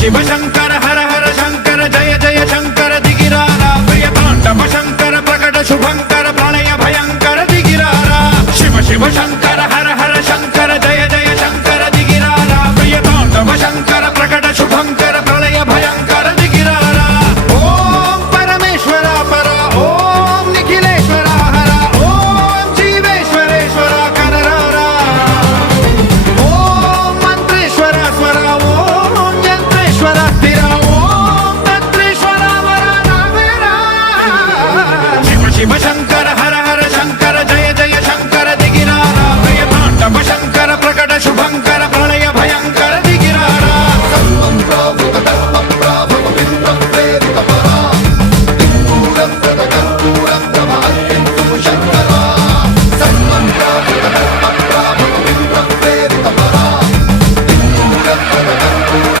शिव शंकर हर हर शंकर जय जय शंकर दिगिरारा प्रिय तांडव शंकर प्रकट शुभंकर प्रणय भयंकर दिगिरारा शिव शिव शंकर